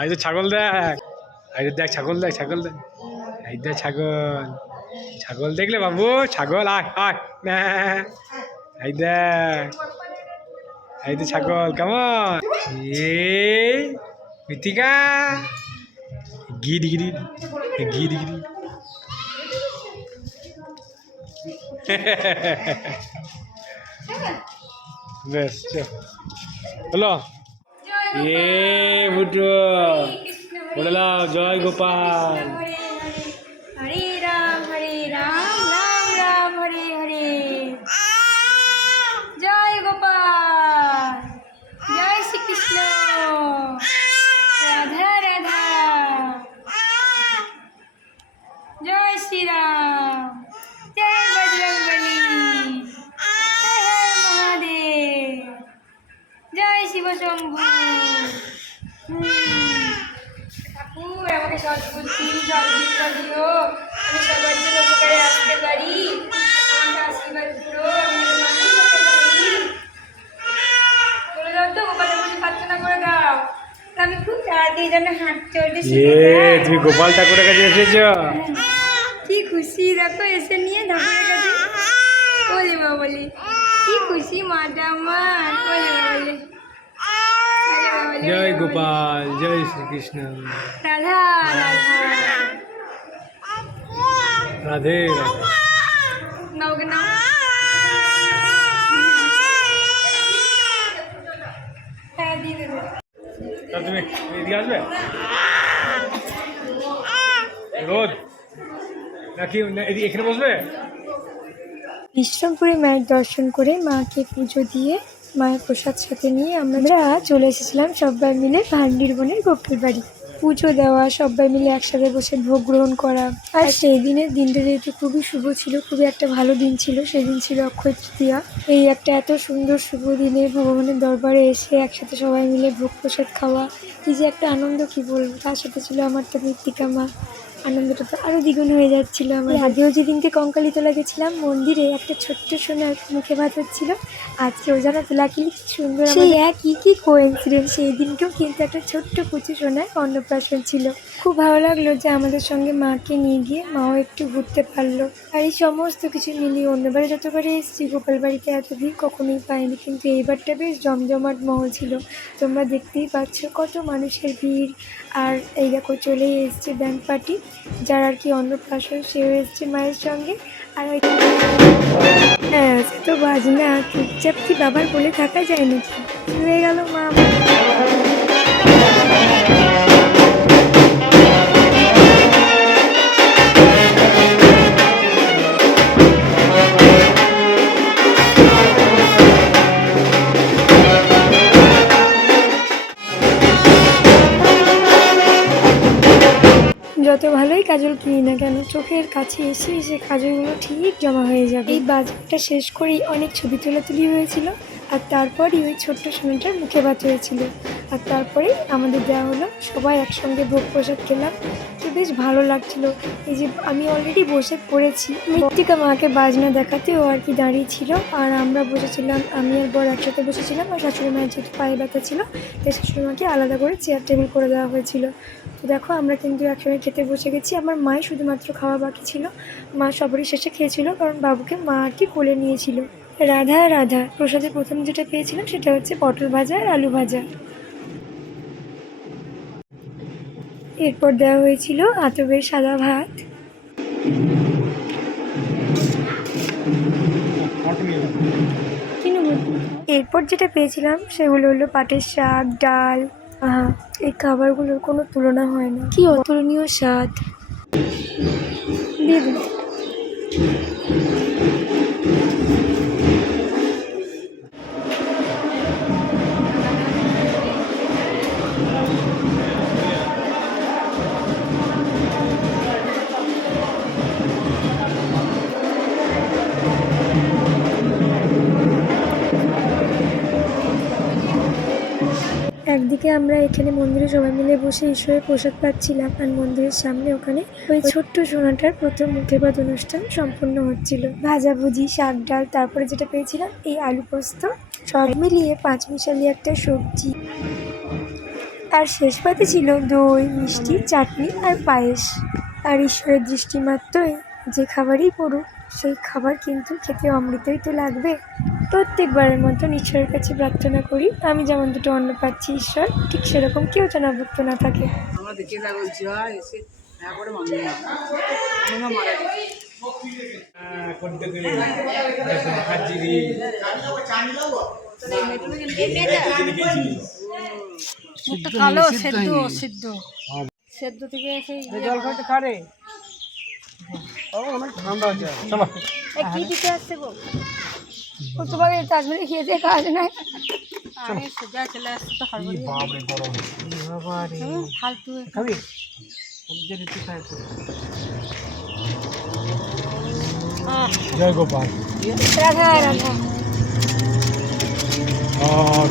এই যে ছাগল দেখ, এই যে দেখ ছাগল, দেখ ছাগল, দেখ এই দেখ ছাগল, ছাগল দেখলে বাবু, ছাগল আয় আয়, এই দেখ, এই তো ছাগল কেমন, এই মৃত্তিকা, গিরি গিরি গিরি গিরি। বেশ হলো এ বুটু বলে দাও জয় গোপাল। হরে রাম রাম রাম হরে হরে। জয় গোপাল, জয় শ্রীকৃষ্ণ, রাধা রাধা, জয় শ্রীরাম, জয় বজরংবলী, হর হর মহাদেব, জয় শিব শম্ভু। ঠাকুর আমাকে সদ্বুদ্ধি সদ্বিদ্যা দিও, আমি সবার জন্য উপকারে আসতে পারি, আমাকে আশীর্বাদ করো, আমি যেন মানুষ হতে পারি। বলে দাও তো গোপালের মধ্যে প্রার্থনা করে দাও, আমি খুব তাড়াতাড়ি যেন হাঁটতে চলতে শিখে যাই। তুমি গোপাল ঠাকুরের কাছে এসেছো, কি খুশি দেখো এসে নিয়ে ঠাকুরের কাছে। বলি মা বলি কি খুশি মাটা আমার, বলি মা বলি। জয় গোপাল, জয় শ্রীকৃষ্ণ, রাধা রাধা, রাধে রাধে। নাও গে নাও। হ্যাঁ দিয়ে দেবে। তুমি এদিকে আসবে রোদ নাকি এখানে বসবে? বিশ্রামপুরে মায়ের দর্শন করে মাকে পুজো দিয়ে মায়ের প্রসাদ সাথে নিয়ে আমরা চলে এসেছিলাম সবাই মিলে ভান্ডির বোনের গোপুর বাড়ি। পুজো দেওয়া, সবাই মিলে একসাথে বসে ভোগ গ্রহণ করা। আর সেই দিনের দিনটা যেহেতু খুবই শুভ ছিল, খুবই একটা ভালো দিন ছিল, সেদিন ছিল অক্ষয় তৃতীয়া। এই একটা এত সুন্দর শুভ দিনে ভগবানের দরবারে এসে একসাথে সবাই মিলে ভোগ প্রসাদ খাওয়া, কি যে একটা আনন্দ কি বলবো। তার সাথে ছিল আমার তো মৃত্তিকা মা, আনন্দটা তো আরও দ্বিগুণ হয়ে যাচ্ছিল আমার। আগেও যেদিনকে কঙ্কালীতলা গেছিলাম মন্দিরে একটা ছোট্ট সোনার মুখে ভাত হচ্ছিল, আজকেও জানো তো লাকিলি কি সুন্দর সেই কি কোইন্সিডেন্স, সেই দিনকেও কিন্তু একটা ছোট্ট কুচি সোনার অন্নপ্রাশন ছিল। খুব ভালো লাগলো যে আমাদের সঙ্গে মাকে নিয়ে গিয়ে মাও একটু ঘুরতে পারলো। আর এই সমস্ত কিছু মিলিয়ে অন্যবারে যতবারে এসেছি গোপাল বাড়িতে এত ভিড় কখনোই পাইনি, কিন্তু এইবারটা বেশ জমজমাট মহল ছিল। তোমরা দেখতেই পাচ্ছ কত মানুষের ভিড়। আর এই দেখো চলেই এসছে ব্যান্ড পার্টি, যার আর কি অন্নপ্রাশন সেও এসছে মায়ের সঙ্গে। আর ওই হ্যাঁ সে তো বাজনা, চুপচাপ কি বাবার বলে থাকা যায় নাকি, হয়ে গেল মা। যত ভালোই কাজল কিনি না কেন, চোখের কাছে এসে এসে কাজলগুলো ঠিক জমা হয়ে যাবে। এই বাজারটা শেষ করেই অনেক ছবি তোলাতুলি হয়েছিল, আর তারপরই ওই ছোট্ট সোনাটার মুখে ভাত হয়েছিল, আর তারপরেই আমাদের দেওয়া হলো। সবাই একসঙ্গে ভোগ প্রসাদ খেলাম, তো বেশ ভালো লাগছিল। এই যে আমি অলরেডি বসে পড়েছি, মৃত্তিকা মাকে বাজনা দেখাতে ও আর কি দাঁড়িয়ে ছিল, আর আমরা বসেছিলাম, আমি আর বর একসাথে বসেছিলাম। আর শাশুড়ি মায়ের যেহেতু পায়ে ব্যথা ছিল তাই শাশুড়ি মাকে আলাদা করে চেয়ার টেবিল করে দেওয়া হয়েছিল। তো দেখো আমরা কিন্তু একসঙ্গে খেতে বসে গেছি। আমার মায়ের শুধুমাত্র খাওয়া বাকি ছিল, মা সবারই শেষে খেয়েছিল, কারণ বাবুকে মা আর কি কোলে নিয়েছিল। রাধা রাধা প্রসাদে প্রথম যেটা পেয়েছিলাম সেটা হচ্ছে পটল ভাজা আর আলু ভাজা। এরপর দেওয়া হয়েছিল আতপের সাদা ভাত। এরপর যেটা পেয়েছিলাম সেগুলো হলো পাটের শাক, ডাল। এই খাবারগুলোর কোনো তুলনা হয় না, কি অতুলনীয় স্বাদ। দিয়ে দিন। একদিকে আমরা এখানে মন্দিরে সবাই মিলে বসে ঈশ্বরের প্রসাদ পাচ্ছিলাম, আর মন্দিরের সামনে ওখানে ওই ছোট্ট সোনাটার প্রথম মুখে ভাত অনুষ্ঠান সম্পূর্ণ হচ্ছিল। ভাজাভুজি, শাক, ডাল, তারপরে যেটা পেয়েছিলাম এই আলু পোস্ত, সব মিলিয়ে পাঁচমিশালি একটা সবজি। আর শেষ পাতে ছিল দই, মিষ্টি, চাটনি আর পায়েস। আর ঈশ্বরের দৃষ্টি মাত্রই যে খাবারই পড়ুক, সেই খাবার কিন্তু খেতে অমৃতই তো লাগবে। প্রত্যেকবারের মতন ঈশ্বরের কাছে প্রার্থনা করি আমি যেমন দুটো অন্ন পাচ্ছি, ঈশ্বর ঠিক সেরকম কেউ যেন অভুক্ত না থাকে। আমরা দেখে যা বলছি হয় এসে হ্যাঁ করে মারা গেছে। কালো সেদ্ধ সিদ্ধ সেদ্ধ থেকে সেই জল খাইতে খারে অনেক ঠান্ডা আছে। চলো কি দিতে আসছে গো? ও তোমাকে তাজমহলে খেয়েছে কাজ নাই। আরে সোজা চলে আসছে তো হাড়বড়ি বাপরে গরম বাবা রে ফালতু খাবি সবজি রুটি খাই তো জয় গোপাল রাধা রাধা। আর